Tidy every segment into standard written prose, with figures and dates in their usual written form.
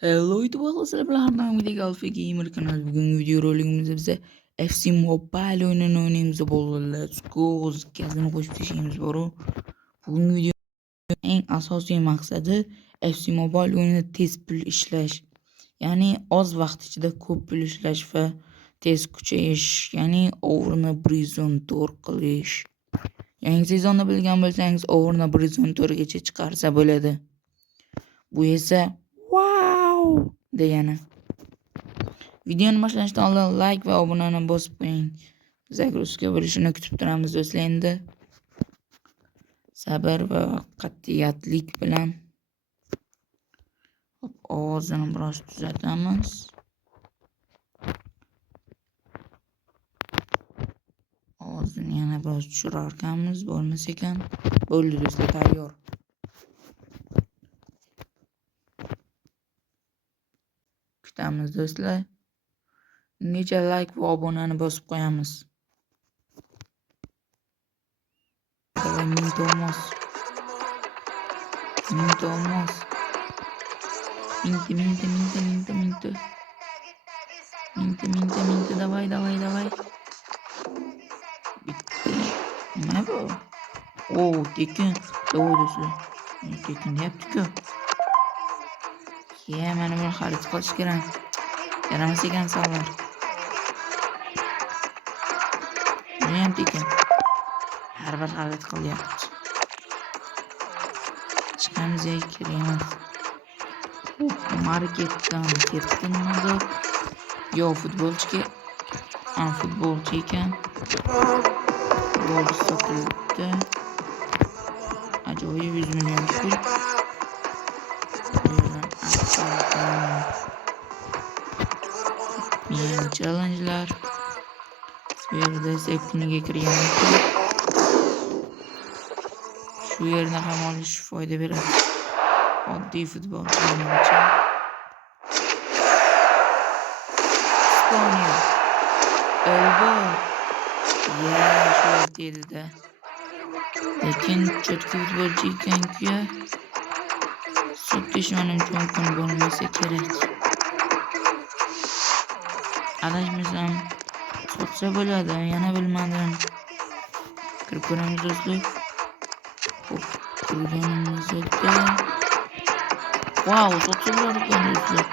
Hello YouTube arkadaşlar, bilan videoga Alfa Gamer kanalı. Bugungi video roligimizda bize FC Mobile o'yinini o'ynaymiz bo'ldi. Let's go. O'zimizga qo'shib tashlaymiz bor. Bugungi video eng asosiy maqsadi FC Mobile o'yinini tez pul ishlash. Ya'ni oz vaqt ichida ko'p pul ishlash va tez kuchayish, ya'ni overni 114 qilish. Yangi sezonda bilgan bo'lsangiz, overni 114 gacha chiqarsa bo'ladi. Bu esa wow degani. Videoni boshlashdan oldin like va obunani bosib qo'ying. Zagruzka bo'lishini kutib turamiz do'stlar. Endi sabr va qat'iyatlik bilan ovozini biroz tuzatamiz. Ovozini yana biroz tushirar ekanmiz, bo'lmasa ekan. Bo'ldi do'stlar, tayyor. Kutamiz do'stlar. Ungacha like va obunani bosib qo'yamiz. Давай, minta olmaz. Minta olmaz. Minta. Minta. Давай. Bitti. Ne bu? Oo, tekin. Давай do'stlar. Tekin yaptık-ku. Mana buni xarid qilish kerak. Yaramas ekan savlar. Nima tekin? Har bir xarid qilyapti. Chiqamiz kerak. Marketdan ketdimmi? Yo, futbolchi ekan. Futbol sotildi. Ajoyib 100 million pul. Yangi challenge'lar. Bu yerda sekuniga kirgan. Shu yerda ham olish foyda beradi. Oddiy futbolchi menimcha. Ispaniya. Elba. Shu dedi-da. Lekin cho'tka futbolchi ekan-ku. Sotish menimcha mumkin bo'lmasa kerak. Adashmasam sotsa bo'ladi, yana bilmadim. Kirib ko'ramiz do'stlar. Xo'p, ko'rganimizda wow, sotsa bo'lar ekan do'stlar.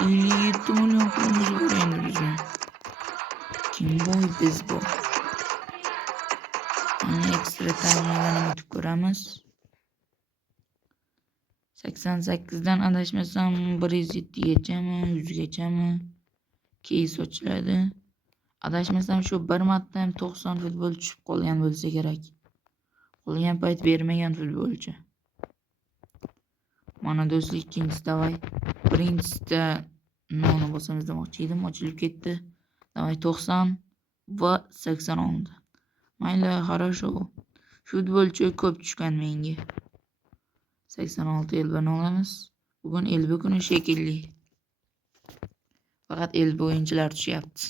57 million pulimiz bor endi bizni. Kim boy biz bu? Mana ekstra ta'minlarni o'tib ko'ramiz. 88 dan adashmasam 107 gachami, 100 gachami keyin sochiladi. Adashmasam shu bir marta ham 90 futbol tushib qolgan bo'lsa kerak. Qolgan payt bermagan futbolchi. Mana do'stlar, ikkinchisi davay. Birinchisida noni bosamiz demoqchi edim, ochilib ketdi. Davay 90 va 80 oldi. Mayli, хорошо. Futbolchi ko'p tushgan menga. 86 elbani olamiz. Bugun elba kuni shekilli. Faqat elba o'yinchilar tushyapti.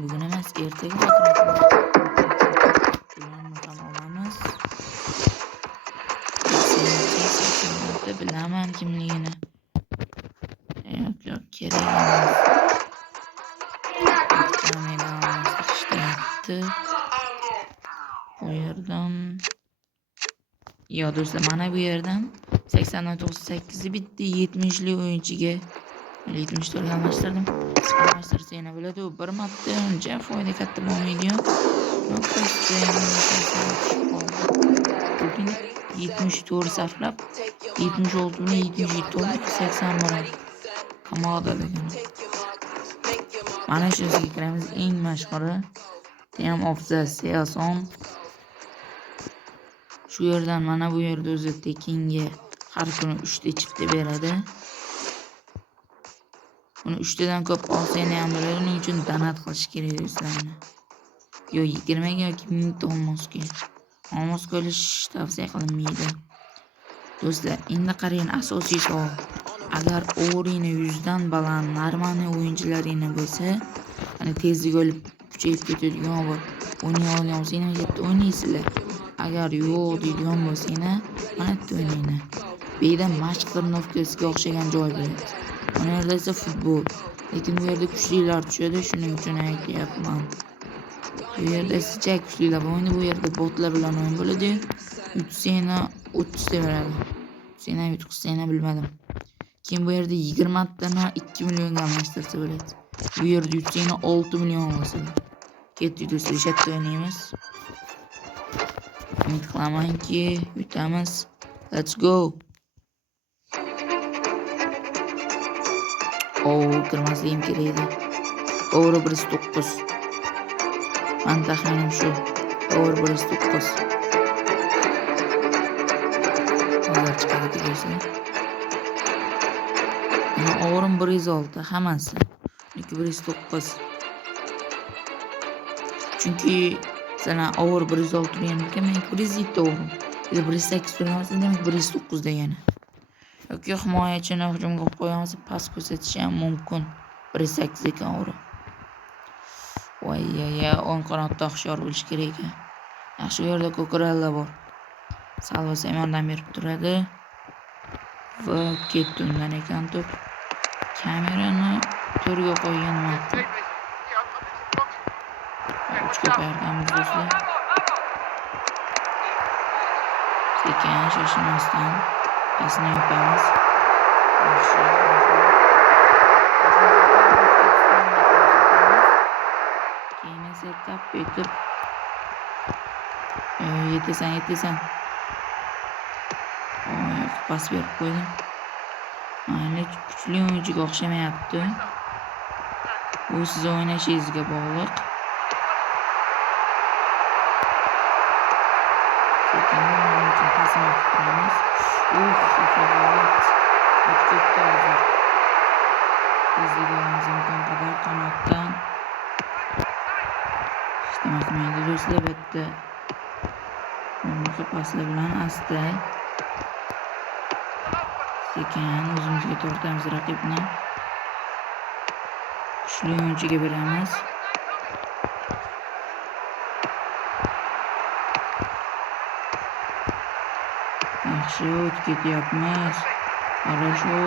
Bugun emas, ertaga olamiz. Bilaman kimligini. Yo'q, kerak emas. Bu yerdan yo do'stlar, mana bu yerdan 80-98 bitti 70'li o'yinchiga 74 almashtirdim. Almashtirsa yana bo'ladi. U bir marta uncha foyda katta bo'lmaydi. Bugün 74 saflab 76 bilan 77 oldi, 80 bor. Kamada degan. Mana shusiga kiramiz. Eng mashhuri Team of the Season. Shu yerdan mana bu yerda o'zi tekinga har kuni 3 ta chipta beradi. Uni 3 tadan ko'p olsang ham bo'ladi. Uning uchun donat qilish kerak do'stlarni. Yo 20 ga yoki 1000 ta olmoski. Olmos qo'yish tavsiya qilinmaydi. Do'stlar, endi qarang, asosiy savol. Agar o'rini 100 dan baland normal o'yinchilaring bo'lsa, ana tezlik olib kuchayib ketadigan va o'ynay olsanglar, o'ynaysizlar. Agar yo'q deydigan bo'lsanglar, mana o'ynayman. Beyda mashq trenirovkasiga o'xshagan joy bo'ladi. Mana yerda esa futbol. Lekin bu yerda kuchlilar tushadi, shuning uchun aytyapman. Bu yerda esa chak kuchlilar bor. Endi bu yerda botlar bilan o'yin bo'ladi. 3 sena 30 ta beradi. Sena 30 sena bilmadim. Keyin bu yerda 20 tani 2 millionga almashtirsa bo'ladi. Bu yerda 3 sena 6 million olsa. Ketdik do'stlar, shatda o'ynaymiz. Umid qilamanki, yutamiz. Let's go. Kirmasligim kerak edi. Over 1.9. Men taxminim shu. Over 1.9. Hozir chiqadi do'stlar. Mana overim 1.6 hammasi. 1.9. Chunki sana over 1.6 turganimga men 1.7 overim. 1.8 turganimsa demak 1.9 degani. Yoki himoyachini hujumga qo'yamiz, pas ko'rsatishi ham mumkin. 1.8 ekan o'ri. Voy, o'ng qanotda hushyor bo'lish kerak ekan. Yaxshi yerda Ko'kralla bor. Salvas ham yordam berib turadi. Va ketdi undan ekan to'p. Kamerani to'rga qo'ygan ma'qul. Uchga qo'yarkanmiz do'stlar. Sekin shoshilmasdan pasni yopamiz. Keyin esa tap etib yetasan. Pas berib qo'ydim. Mayli, kuchli o'yinchiga o'xshamayapti. Bu siz o'ynashingizga bog'liq. Sekin pasni tutamiz. Safavat. O'tketdi hozir. Tezligimiz imkon qadar qanotdan. Ishtamaydi do'stlar, bitta. Bunga paslar bilan asta. Sekin o'zimizga tortamiz raqibni. Kuchli o'yinchiga beramiz. Yaxshi o'tketyapmiz. Хорошо.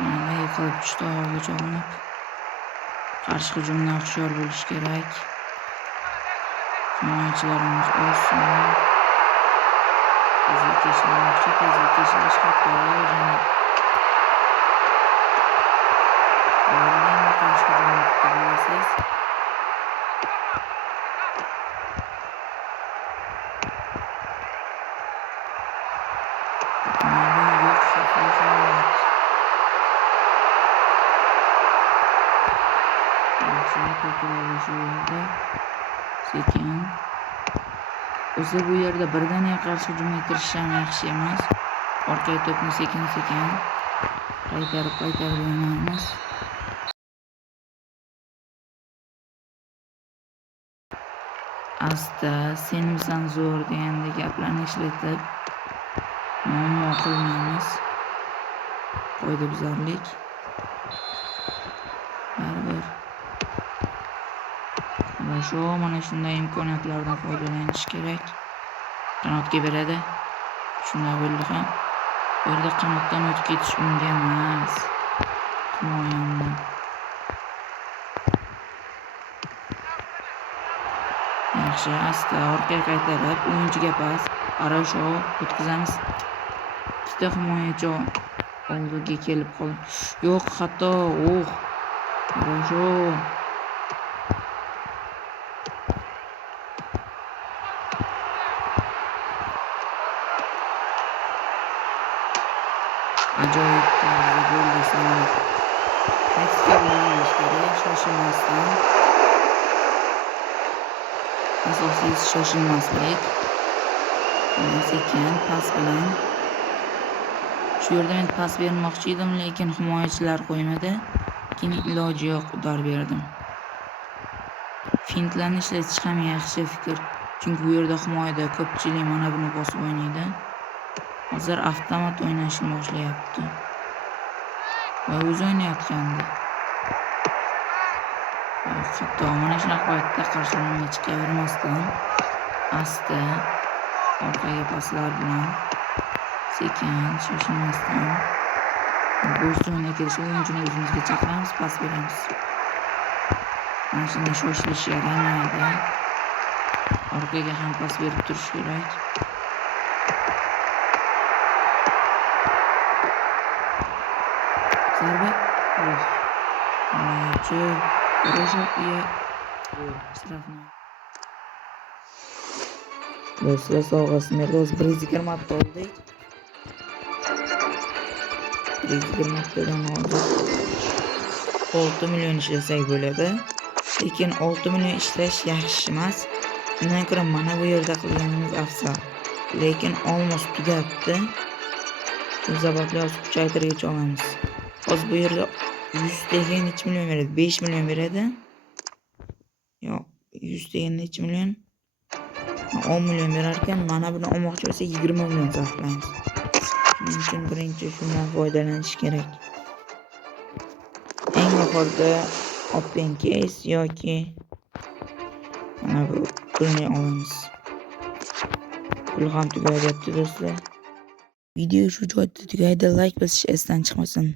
Mana yiqilib tushdi oyog'iga cho'g'inib. Qarshi hujumdan hushyor bo'lish kerak. Himoyachilarimiz olsin. Tezlik ishlash hatto yana. Qarshi hujumga bo'lasiz. Sekin. O'zi bu yerda birdaniga qarshi hujumga kirish ham yaxshi emas. Orqaga to'pni sekin qaytarib o'ynaymiz. Asta, senmisan zo'r degandek gaplarni ishlatib muammo qilmaymiz. Qoidabuzarlik. Baribir. Mana shunday imkoniyatlardan foydalanish kerak. Qanotga beradi. Shunday bo'ldi ham. Bu yerda qanotdan o'tib ketish unga emas. Himoyamni. Yaxshi, asta orqaga qaytarib, o'yinchiga pas. Хорошо, o'tkazamiz. Ikkita himoyachi oldiga kelib qoldi. Yo'q, xato. Хорошо. Ajoyib tarzda gol sanaladi. Taktika bilan o'ynash kerak, shoshilmasdan. Asosiysi shoshilmaslik. Sekin pas bilan. Shu yerda men pas bermoqchi edim, lekin himoyachilar qo'ymadi. Keyin iloji yo'q, udar berdim. Fintlarni ishlatish ham yaxshi fikr. Chunki bu yerda himoyada ko'pchilik mana buni bosib o'ynaydi. Hozir avtomat o'ynashni boshlayapti. Va o'zi o'ynayotgandi. Hatto mana shunaqa paytda qarshilarga chiqavermasdan asta orqaga paslar bilan sekin shoshilmasdan bo'sh zonga kirish o'yinchini o'zimizga chaqiramiz, pas beramiz. Mana shunday shoshilish yaramaydi. Orqaga ham pas berib turish kerak. Zarba. Хорошо, я штрафной. Do'stlar, sovg'asini berdi. 120 marta oldik. 120 martadan hozir 6 million ishlasak bo'ladi. Lekin 6 million ishlash yaxshi emas. Undan ko'ra mana bu yerda qilganimiz afzal. Lekin olmos tugatdi. Shu sababli hozir kuchaytirgich olamiz. Hozir bu yerda 100 degan necha million beradi? 5 million beradi. Yo'q, 100 degan necha million? 10 million berar ekan, mana buni olmoqchi bo'lsa 20 million sarflaymiz. Shuning uchun birinchi shundan foydalanish kerak. Eng oxirida open case yoki mana bu pulni olamiz. Pul ham tugayapti do'stlar. Video shu joyda tugaydi. Like bosish esdan chiqmasin.